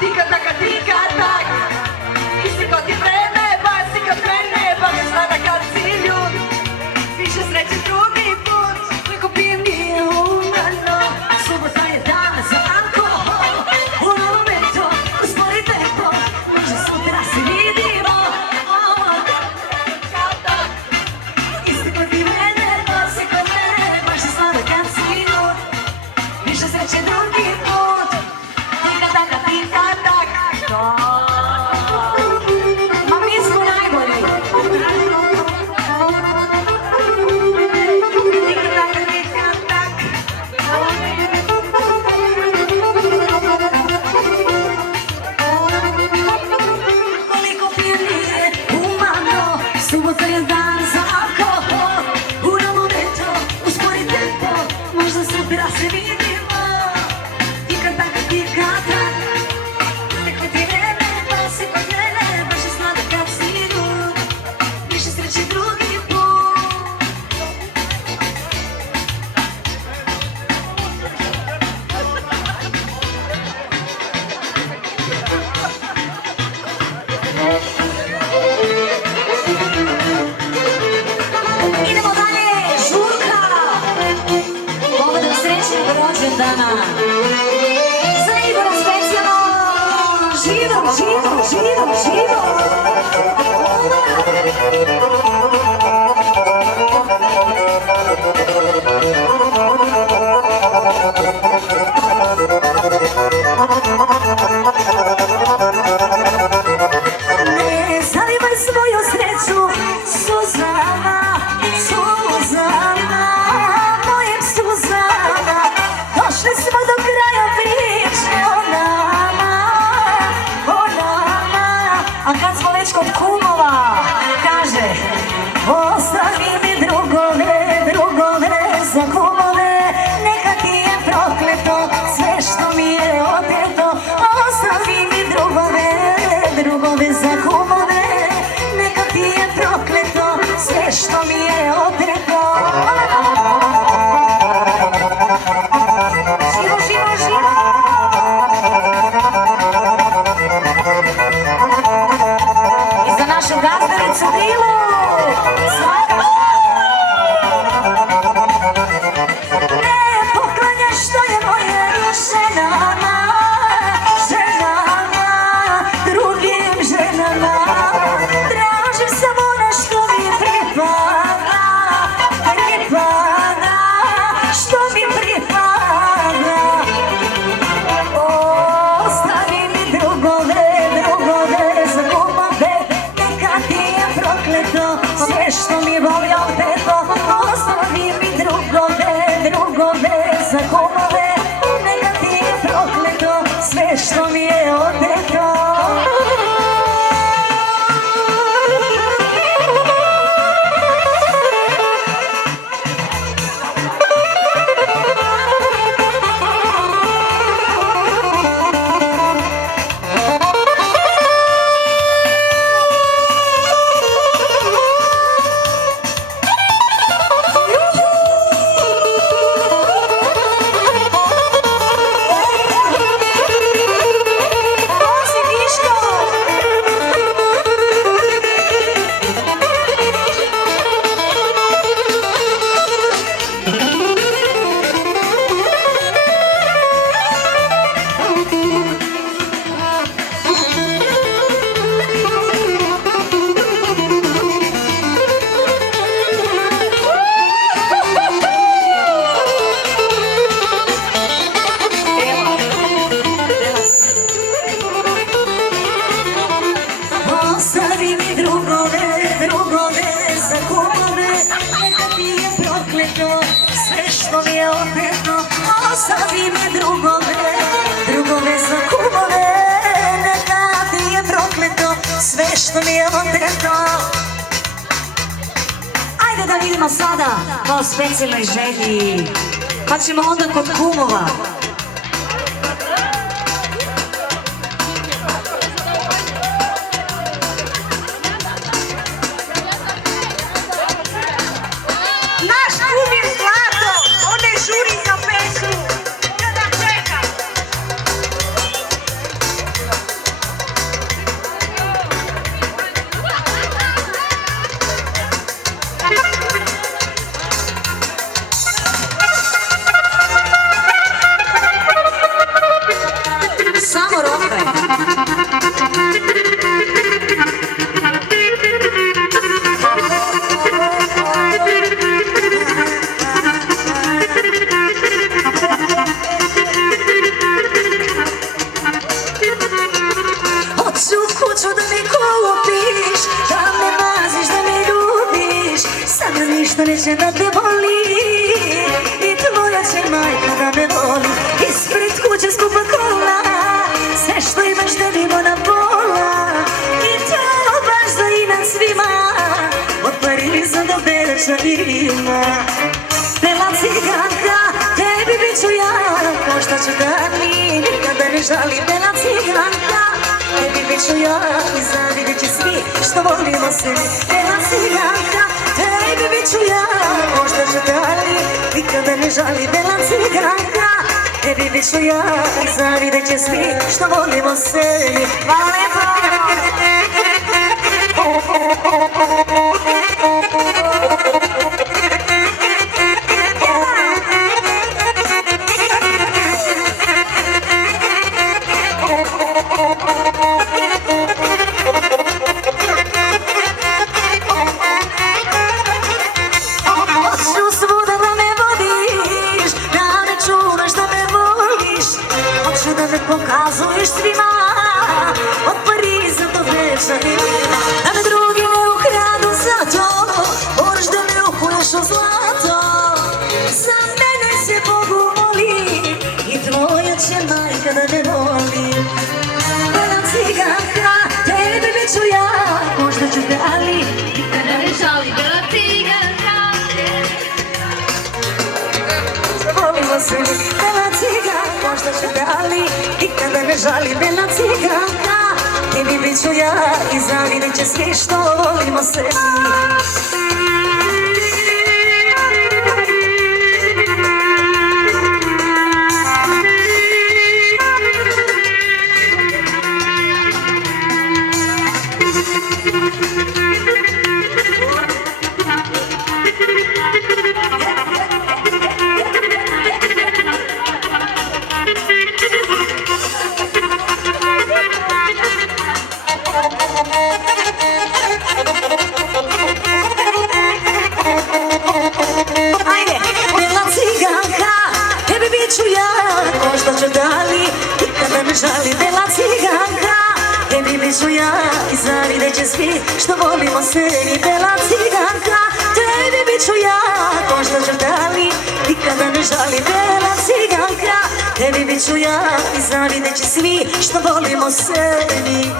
Tika taka tika tak i tylko Za Igora specijalno! Živo, živo, živo, živo! Ne zanimaj svoju sreću, Suzana, Suzana, mojem Suzana. Došli smo do kraja priče o nama, o nama. A kad smo već kod kumova, kaže: ostavi mi drugove, drugove za kumove. Neka ti je prokleto sve što mi je oteto. Ostavi mi drugove, drugove za kumove. Neka ti je prokleto sve što mi je oteto. Živo, živo, živo! I za našu gazdaricu Milu! Svaka! Ne poklanjaš što je moje ženama, ženama, drugim ženama. Tražim samo ono što mi pripada, pripada, što mi pripada. Ostavi mi drugove, drugove za kumove. Neka ti je prokleto sve što mi voli oteto. Ostavi mi drugove, drugove za kumove. Neka ti je prokleto sve što mi je oteto. Ostavi mi drugove, drugove za kumove. Neka ti je prokleto sve što mi je oteto. Ostavi mi drugove, drugove za kumove. Neka ti je prokleto sve što mi je oteto. Ajde da vidimo sada o specijalnoj želji, pa ćemo onda kod kumova. Naš kum je zlato, on ne žuri za pesmu. Ja da čekam. Samo rofe. Hoću kuću da mi kupiš, da me maziš, da me ljubiš. Sada ništa neće da te boli i tvoja će majka da me voli. Ispred kuće skupa kola, sve što imaš delimo na pola. I to baš za inat svima, od Pariza do Bečanima. Bela ciganka, tebi bit ću ja, košta ću da mi nikada ne žali. Bela ciganka, tebi bit ću ja, i zavidjet će svi što volimo se. Bela ciganka, tebi bit ću ja, košta ću da mi nikada ne žali. Bela ciganka, tebi bit ću ja, i zavidjet će svi što volimo se. Hvala lijepo! zanimljiva. Da me drugi ne ukradu zato, moraš da me ukuješ u zlato. Za mene se Bogu moli i tvoja će majka da me voli. Bela ciganka, tebi bit ću ja, možda ću te, ali nikada ne žali. Bela ciganka, volimo se mi. Bela ciganka, možda ću te, ali nikada ne žali. Bela ciganka, tebi bit ću ja i zavidit će svi što volimo se mi. Žali bela ciganka, tebi bit ću ja i zavidjet će svi što volimo se mi. Bela ciganka, tebi bit ću ja, možda ću te, ali nikada ne žali. Bela ciganka, tebi bit ću ja i zavidjet će svi što volimo se mi.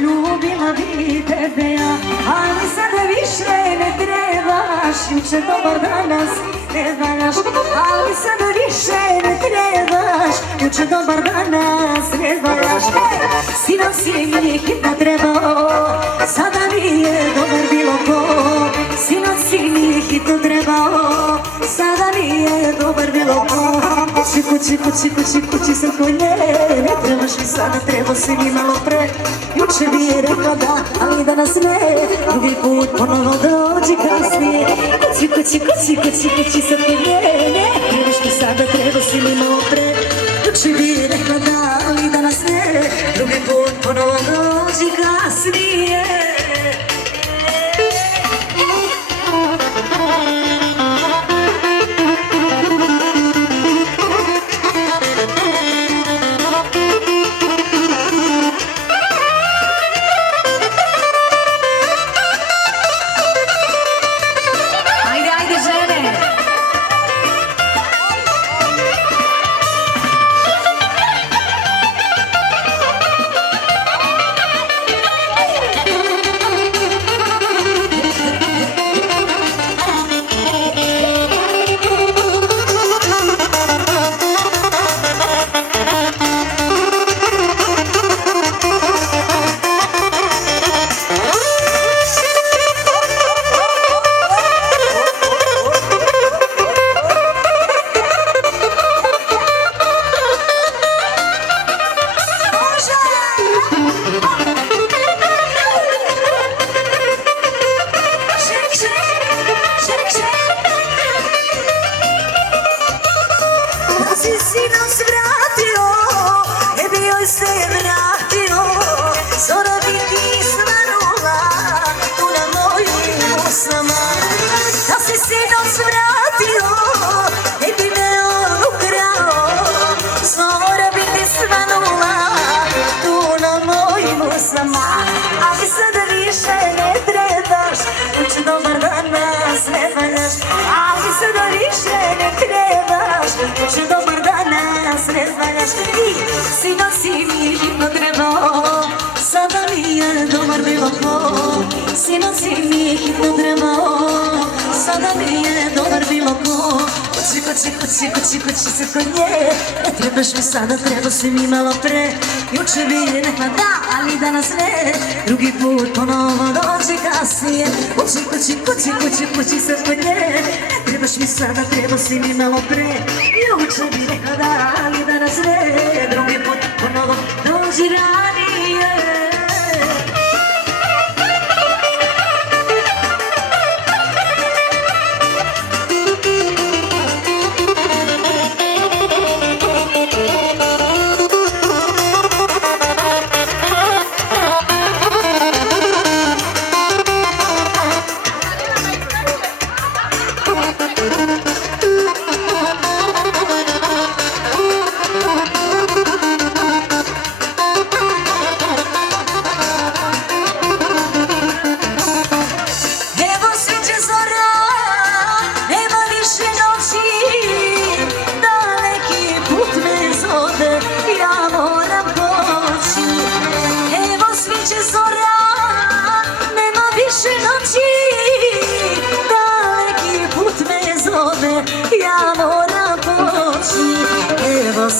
Ljubila bi tebe ja, ali sada više ne trebaš. Juče dobar, danas ne valjaš, ali sada više ne trebaš. Juče dobar, danas ne valjaš. Sinoć si mi hitno trebao, sada nije dobar bilo ko. Sinoć si mi hitno trebao, sada nije dobar bilo ko. Kući sam kod nje, ne trebaš mi sada, trebao si mi malo pre. Juče mi je rekla da, ali danas ne, drugi put ponovo dođi kasnije. Kući sam kod nje, ne trebaš mi sada, trebao si mi malo pre. Juče mi je rekla da, ali danas ne, drugi put ponovo dođi kasnije. Ali sada više ne trebaš, juče dobar, danas ne valjaš. Ali sada više ne trebaš, juče dobar, danas ne valjaš. I sinoć si mi hitno trebao, sada mi je dobar bilo ko. Sinoć si mi hitno trebao, sada mi je dobar bilo ko. kući se kod nje. Ne trebaš mi sada, treba si mi malo pre. Juče bi je rekla da, ali danas ne. Drugi put ponovo dođi kasnije. Kući se kod nje. Ne trebaš mi sada, treba si mi malo pre. Juče bi rekla da, ali danas ne. Drugi put ponovo dođi ranije.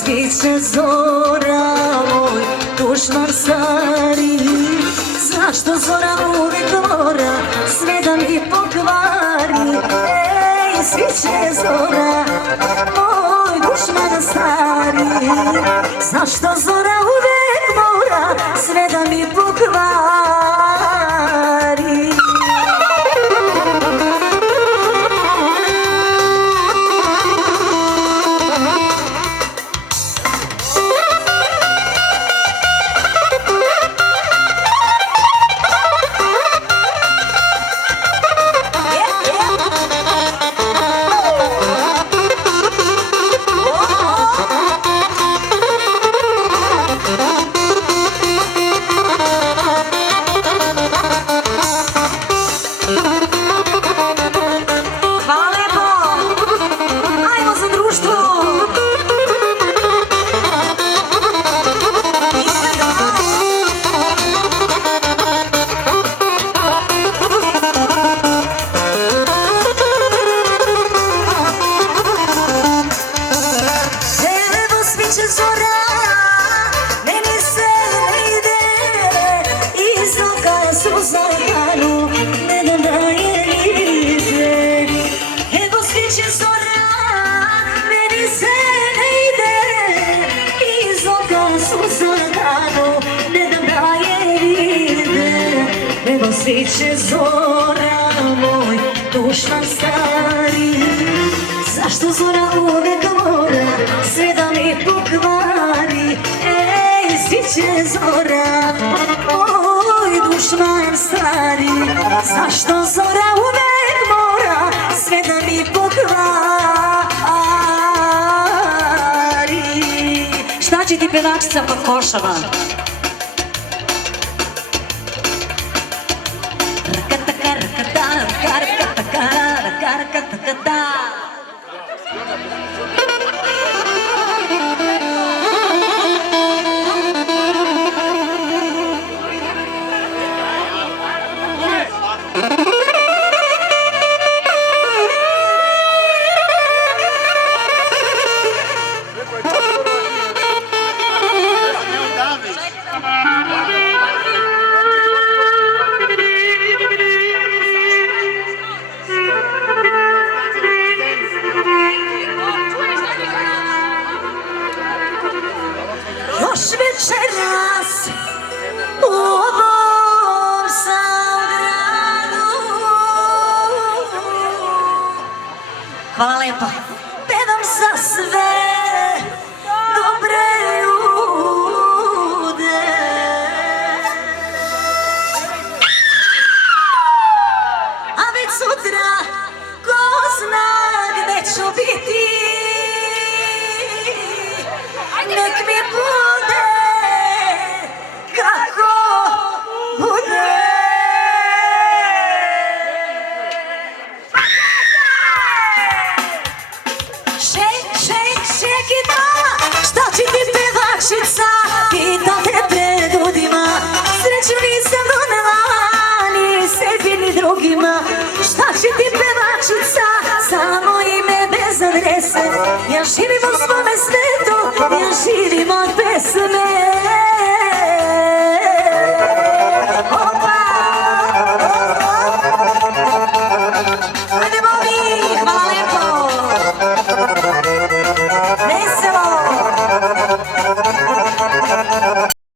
Sviće zora, moj dušman stari. Zašto zora uvijek mora sve da mi pokvari? Ej, sviće zora, moj dušman stari. Zašto zora uvijek mora sve da mi pokvari? Sviće zora, moj dušman stari. Zašto zora uvijek mora sve da mi pokvari? Ej, sviće zora, moj dušman stari. Zašto zora uvijek mora sve da mi pokvari? Šta će ti pevačica Kokošava? Večeras u ovom sam gradu. Hvala lepa. Pevam za sve dobre ljude. A već sutra ko zna gde ću biti. Nek mi bude kako bude. Shake it up. Šta će ti pevačica, pitam te pred ljudima. Sreću nisam donela, ni sebi ni drugima. drugima. Šta će ti pevačica, samo ime bez adrese. Ja živim u svome svetu, ja živim od pesme.